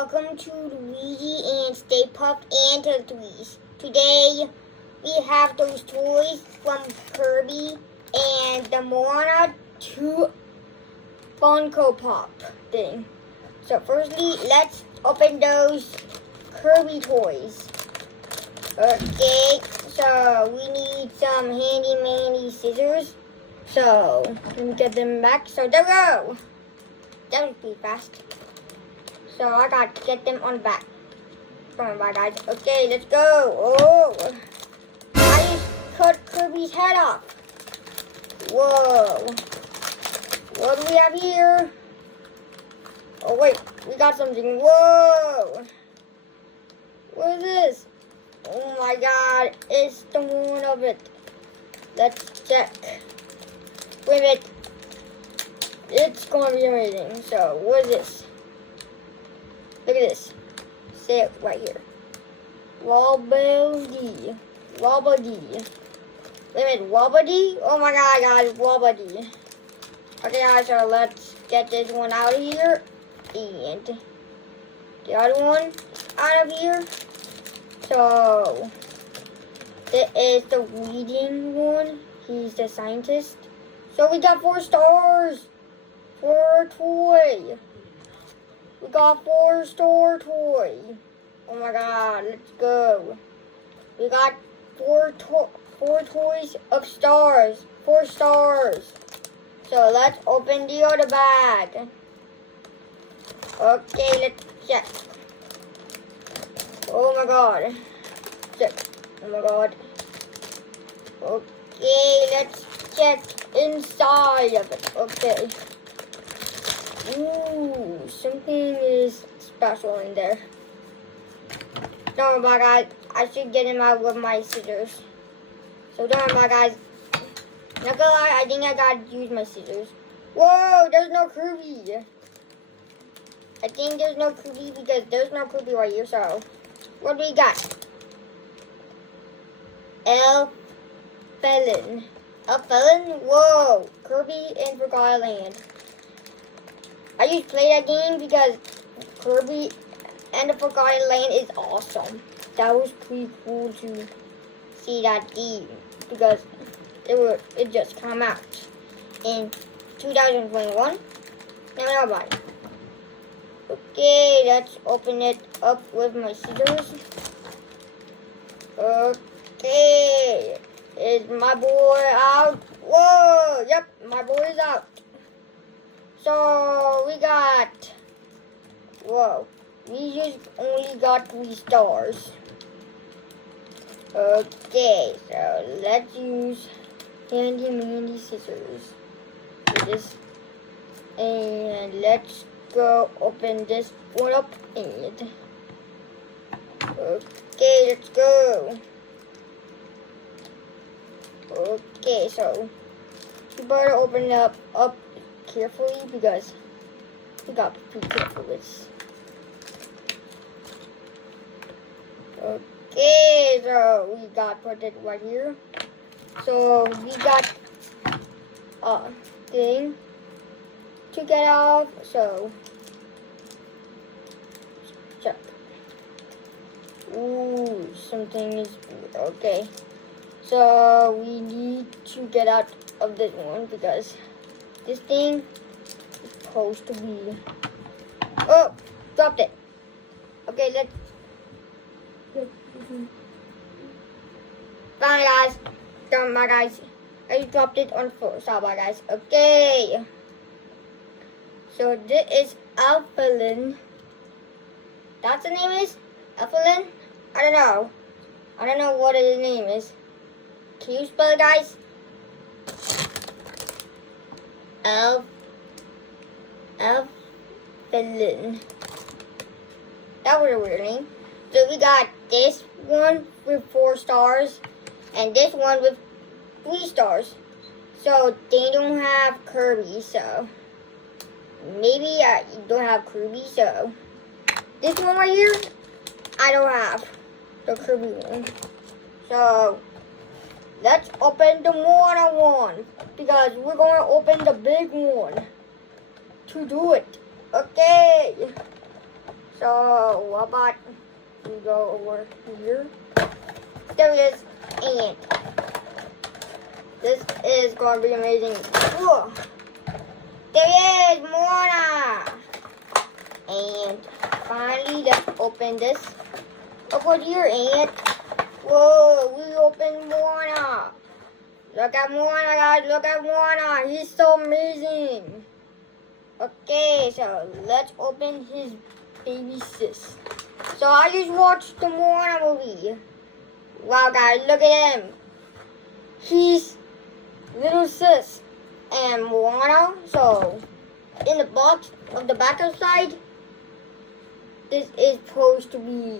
welcome to Luigi and Stay Puft and Turtles. Today we have those toys from Kirby and the Moana 2 Funko Pop thing. So firstly, let's open those Kirby toys. Okay, so we need some handy-mandy scissors. So let me get them back. So there we go. That was pretty fast. So I got to get them on the back. Come on, bye guys. Okay, let's go. Oh, I just cut Kirby's head off. Whoa. What do we have here? Oh wait, we got something. Whoa. What is this? Oh my god, it's the one of it. Let's check. Wait a minute. It's gonna be amazing. So, what is this? Look at this. Say it right here. Wobbly. Wobbly. Wait a minute, Wobbly? Oh my god, guys, Wobbly. Okay, guys, so let's get this one out of here. And the other one out of here. So, this is the reading one. He's the scientist. So, we got 4 stars for a toy. We got 4-star toy. Oh my god, let's go. We got 4 toys of stars. 4 stars. So let's open the other bag. Okay, let's check. Oh my god. Check. Oh my god. Okay, let's check inside of it. Okay. Ooh, something is special in there. Don't worry about guys. I should get him out with my scissors. So don't worry about guys. Not gonna lie, I think I gotta use my scissors. Whoa, there's no Kirby. I think there's no Kirby because there's no Kirby right here. So, what do we got? Elf-Felon. Elf-Felon? Whoa, Kirby in Forgotten Land. I used to play that game because Kirby and the Forgotten Land is awesome. That was pretty cool to see that game because it just came out in 2021. Never know about it. Okay, let's open it up with my scissors. Okay, is my boy out? Whoa, yep, my boy is out. So we got, whoa, we just only got 3 stars. Okay, so let's use handy-mandy scissors for this. And let's go open this one up and, okay, let's go. Okay, so you better open it up carefully because we got to be careful with this. Okay, so we got put it right here. So we got a thing to get off. So check. Ooh, something is okay. So we need to get out of this one because this thing is supposed to be. Oh, dropped it. Okay, let's. Bye, guys. Don't mind, guys. I just dropped it on the floor. Sorry, bye, guys. Okay. So this is Elf-Felon. That's the name is Elf-Felon. I don't know. I don't know what his name is. Can you spell it, guys? Elf-Felon. That was a weird name. So we got this one with 4 stars and this one with 3 stars. So they don't have Kirby, so maybe I don't have Kirby, so this one right here, I don't have the Kirby one. So let's open the Moana one because we're going to open the big one to do it. Okay. So what about we go over here? There it is, and this is going to be amazing. Whoa. There is Moana. And finally, let's open this. Over here, Aunt. Whoa, we opened Moana. Look at Moana, guys. Look at Moana. He's so amazing. Okay, so let's open his baby sis. So I just watched the Moana movie. Wow, guys, look at him. He's little sis and Moana. So in the box of the back side, this is supposed to be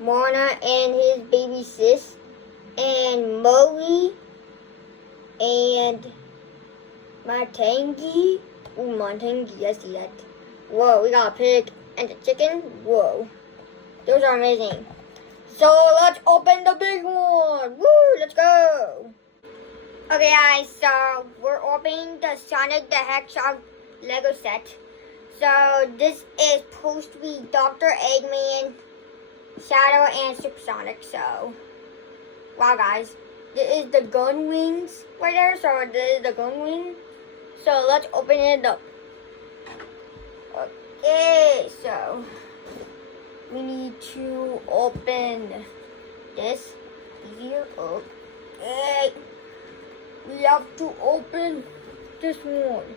Moana and his baby sis and Maui and Matangi. Ooh, Matangi, I see that. Whoa, we got a pig and a chicken. Whoa, those are amazing. So let's open the big one. Woo, let's go. Okay, guys, so we're opening the Sonic the Hedgehog Lego set. So this is supposed to be Dr. Eggman, Shadow, and Supersonic. So, wow, guys, this is the gun wings right there. So this is the gun wing. So let's open it up. Okay, so we need to open this here. Okay, we have to open this one.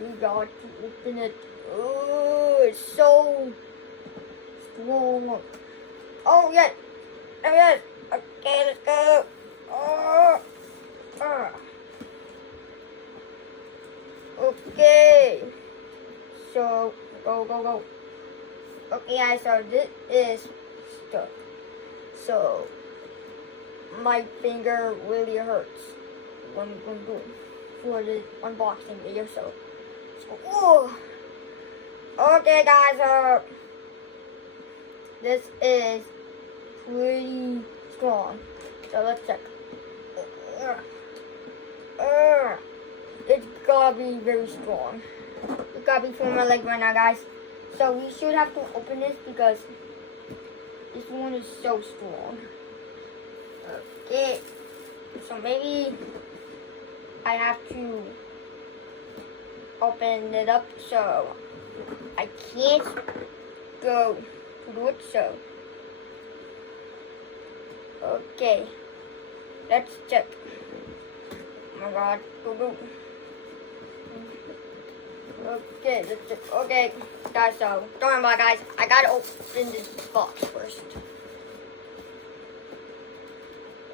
We got to open it. Oh, it's so strong. Oh, yeah. There it is. Okay, let's go. Okay. So, go. Okay, guys, so this is stuck. So, my finger really hurts when I'm doing for the unboxing video. So okay, guys, this is pretty strong. So let's check. It's gotta be very strong. It gotta be from my leg right now, guys. So we should have to open this because this one is so strong. Okay, so maybe I have to open it up, so I can't go to do it, so okay, let's check. Oh my god, go. Okay, let's check. Okay, guys, so don't worry about it, guys. I gotta open this box first.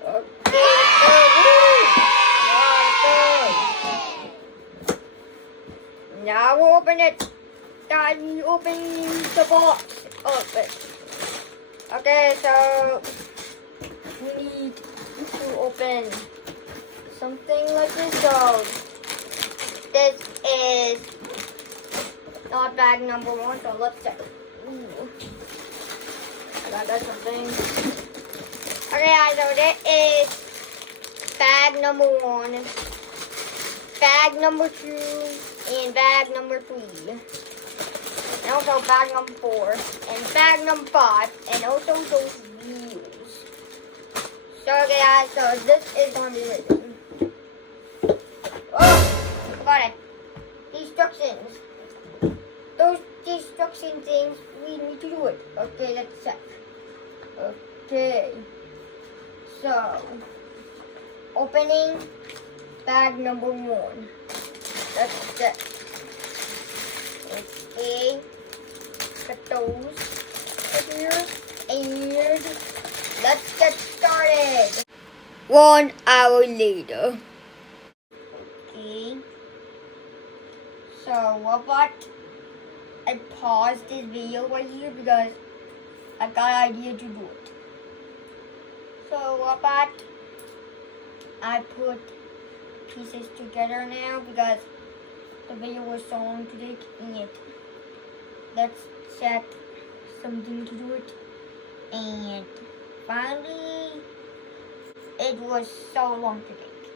Okay, now we'll open it. Guys, we open the box. Okay, so we need to open something like this. So this is not bag number 1. So let's check. Ooh. I got something. Okay, guys, so this is bag number 1, bag number 2, and bag number 3, and also bag number 4, and bag number 5, and also those wheels. So, okay, guys, so this is going to be it. Oh, got it. Instructions. Those instruction things, we need to do it. Okay, let's check. Okay. So, opening bag number 1. That's check. Okay. Put those here. And let's get started. 1 hour later. Okay. So, what about I paused this video right here because I got an idea to do it. So what about I put pieces together now because the video was so long to take, and let's check something to do it. And finally, it was so long to take.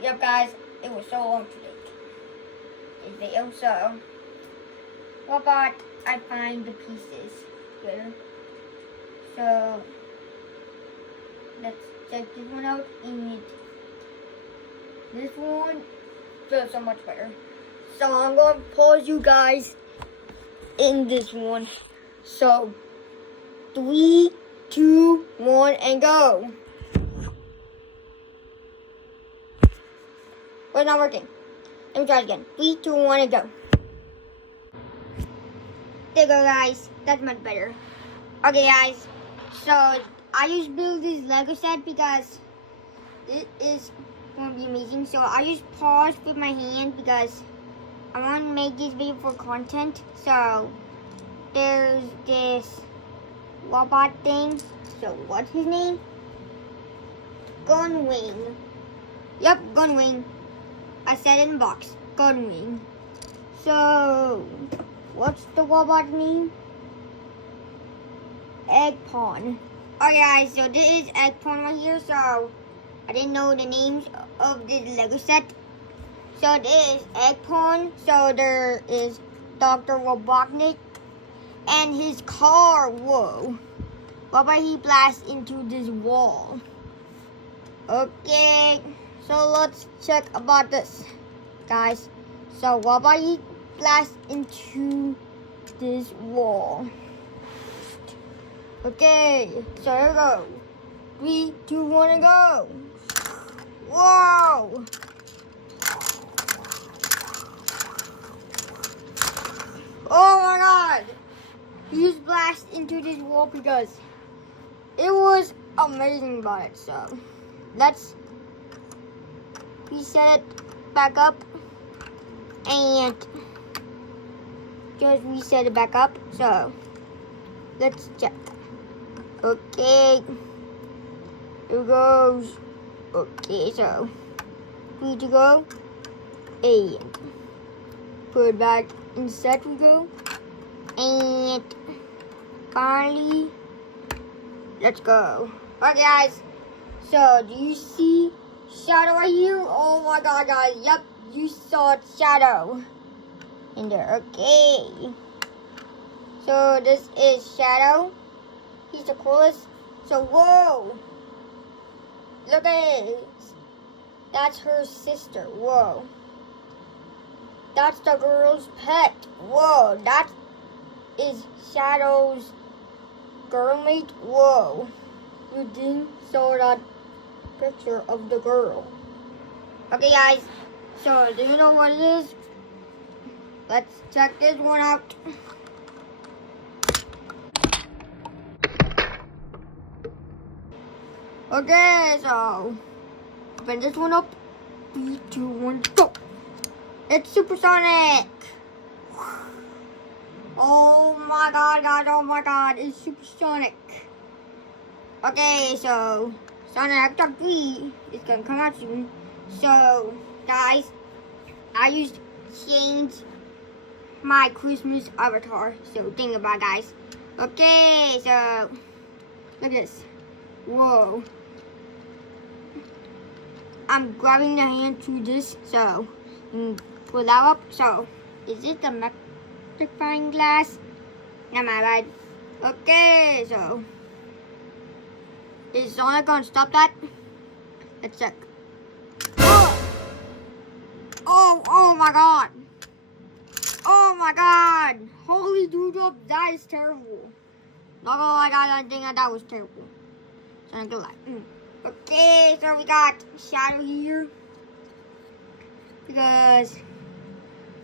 Yep, guys, it was so long to take. this video. So, what about I find the pieces here? So, let's check this one out. And this one feels so much better. So, I'm going to pause you guys in this one. So, 3, 2, 1, and go. Well, it's not working. Let me try it again. 3, 2, 1, and go. There you go, guys. That's much better. Okay, guys. So, I just built this Lego set because it is going to be amazing. So, I just paused with my hand because I want to make this video for content. So, there's this robot thing. So, what's his name? Gunwing. Yep, Gunwing. I said in the box. Gunwing. So, what's the robot name? Eggman. Okay, guys, so this is Eggman right here. So, I didn't know the names of this Lego set. So, this is Eggman. So, there is Dr. Robotnik. And his car, whoa. What about he blasts into this wall? Okay, so let's check about this, guys. So what about he blast into this wall? Okay, so here we go. 3, 2, 1, and go. Whoa! Oh my God! He just blast into this wall because it was amazing about it. So let's reset it back up and just reset it back up. So let's check. Okay, here goes. Okay, so 3 to go and put it back in set we go. And finally, let's go. Okay, guys. So, do you see Shadow right here? Oh my God, guys. Yep, you saw Shadow in there. Okay. So, this is Shadow. He's the coolest. So, whoa. Look at it. That's her sister. Whoa. That's the girl's pet. Whoa. That is Shadow's girl mate. Whoa. You didn't saw that picture of the girl. Okay, guys. So, do you know what it is? Let's check this one out. Okay, so open this one up. 3, 2, 1, go. It's supersonic. Oh my God, guys, oh my God, it's supersonic. Okay, so Sonic Attack 3 is gonna come out soon. So, guys, I used to change my Christmas avatar. So, think about it, guys. Okay, so look at this. Whoa. I'm grabbing the hand through this, so pull that up. So, is it the magnifying glass? Am I right? Okay, so is Sonic gonna stop that? Let's check. Oh my God. Oh my God. Holy doodle, that is terrible. Not gonna lie, guys, I think that was terrible. Sonic the light. Okay, so we got Shadow here. Because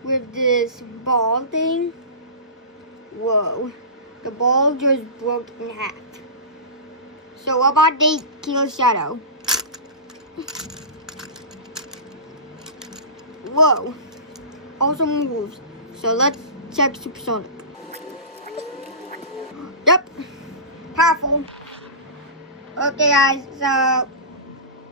with this ball thing, whoa, the ball just broke in half. So what about they kill Shadow? Whoa, awesome moves. So let's check Supersonic. Yep, powerful. Okay, guys, so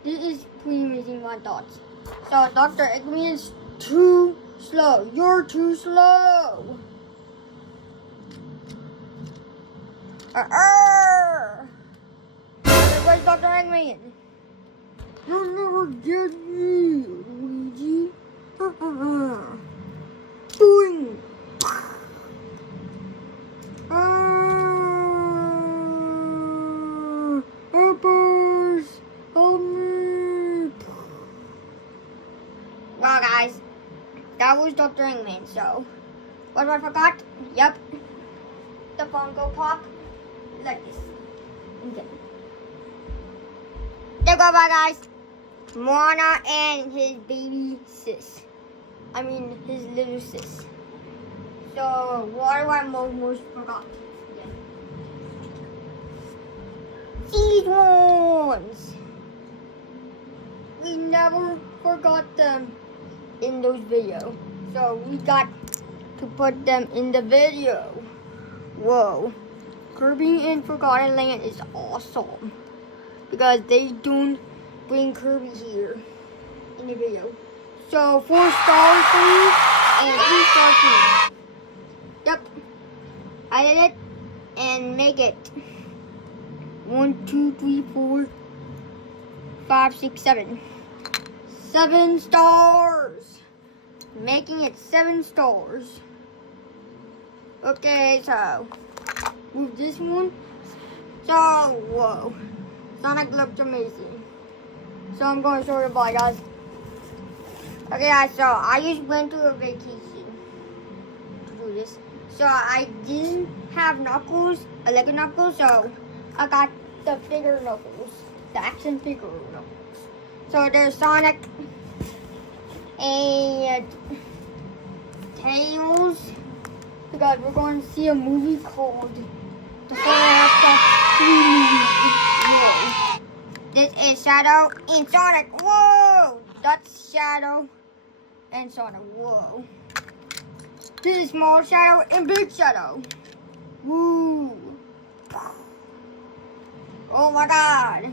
this is pretty amazing my thoughts. So Dr. Eggman is too slow. You're too slow. Where's Dr. Eggman? You'll never get me, Luigi. Boing! Helpers! Help me! Well, guys, that was Dr. Eggman, so... What I forgot? Yep. The Funko Pop. Like this. Okay. There go, bye, guys. Moana and his baby sis. I mean, his little sis. So, what do I most forgot? Yeah. These ones! We never forgot them in those videos. So, we got to put them in the video. Whoa. Kirby in Forgotten Land is awesome. Because they don't bring Kirby here in the video. So 4 stars for me and 3 stars for me. Yep. I did it and make it 1, 2, 3, 4, 5, 6, 7. 7 stars. Making it 7 stars. Okay, so with this one. So whoa. Sonic looked amazing. So I'm going to show you bye, guys. Okay, guys, so I just went to a vacation to do this. So I didn't have Knuckles, a Lego Knuckles, so I got the figure Knuckles, the action figure Knuckles. So there's Sonic and Tails, because we're going to see a movie called The After 3 movie. Whoa. This is Shadow and Sonic. Whoa! That's Shadow and Sonic. Whoa. This is Small Shadow and Big Shadow. Woo! Oh my God!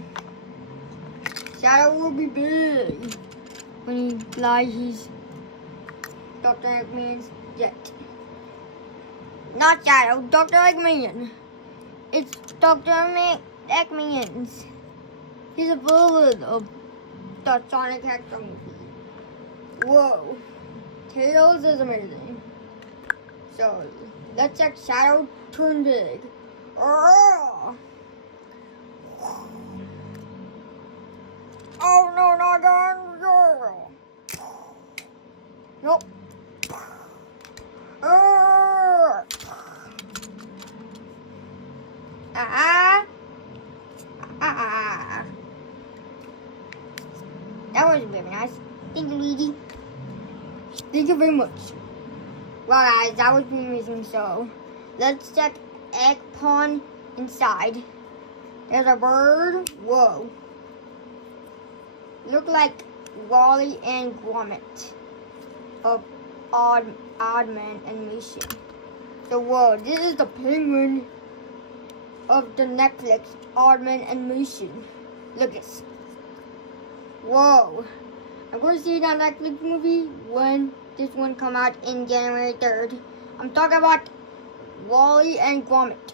Shadow will be big when he flies his Dr. Eggman's jet. Not Shadow, Dr. Eggman. It's Dr. Eggman's. He's a villain of the Sonic Hedgehog movie. Whoa. Tails is amazing. So, let's check Shadow turn big. Oh no, not again. Nope. That was very nice. Thank you, Luigi. Thank you very much. Well, guys, that was amazing. So, let's check Egg Pond inside. There's a bird. Whoa. Look like Wally and Gromit of Oddman animation. So, whoa, this is the penguin of the Netflix Oddman animation. Look at this. Whoa. I'm going to see that Netflix movie when this one come out in January 3rd. I'm talking about Wally and Gromit.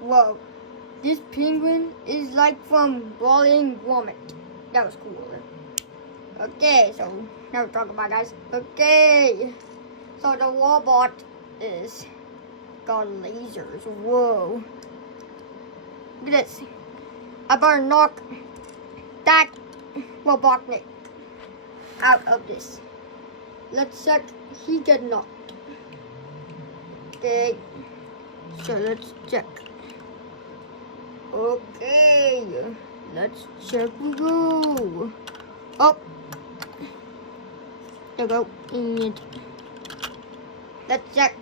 Whoa. This penguin is like from Wally and Gromit. That was cool. Okay, so now we're talking about, guys. Okay. So the robot is got lasers. Whoa. Look at this. I better knock that Robotnik out of this. Let's check he get knocked. Okay. So let's check. Okay. Let's check we go. Oh. There we go. And let's check.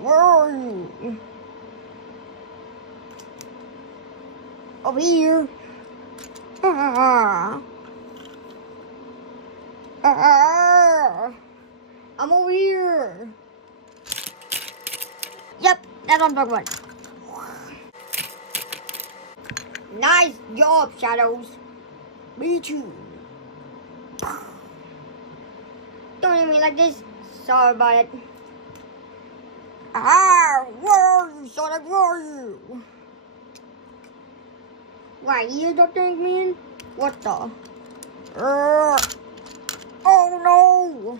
Where are you? Over here. I'm over here. Yep, that's what I'm talking about. Nice job, Shadows. Me too. Don't hit me like this. Sorry about it. Where are you, Sonic? Where are you? Right here, Dr. Eggman? What the? Oh no!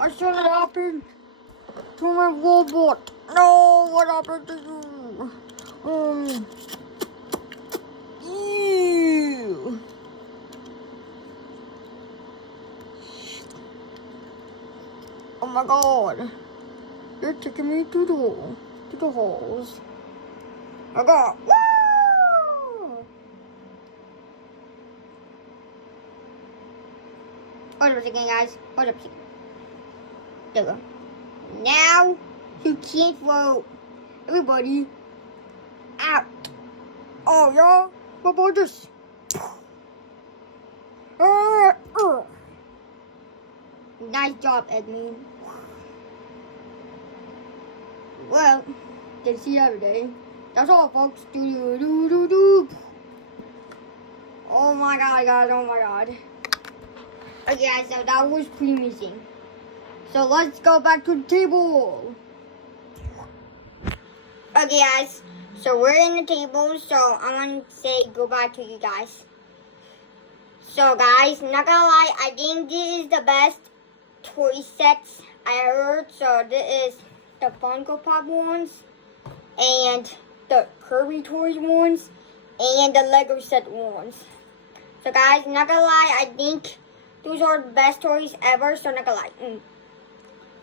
I should have happened to my robot. No, what happened to you? Ew. Oh my god. You're taking me to the holes. Oh god. Woo! Hold up a second, guys. Hold up a second. There we go. Now, you can't float. Everybody, out. Oh, yeah? What about this? Nice job, Eggman. Well, can see every day. That's all, folks. Do. Oh my god, guys. Oh my god. Okay, guys, so that was pretty amazing. So let's go back to the table. Okay, guys. So we're in the table. So I'm gonna say goodbye to you guys. So guys, not gonna lie, I think this is the best toy sets I heard. So this is the Funko Pop ones, and the Kirby Toys ones, and the Lego set ones. So guys, not gonna lie, I think those are the best toys ever. So not gonna lie.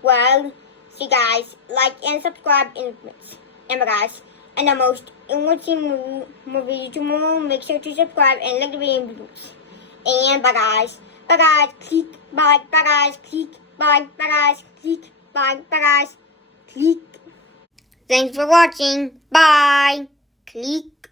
Well, see guys, like and subscribe in comments. And guys, and the most interesting movie tomorrow, make sure to subscribe and like the video. And bye guys, click, bye guys, click, bye guys, click, bye guys, click. Thanks for watching, bye, click.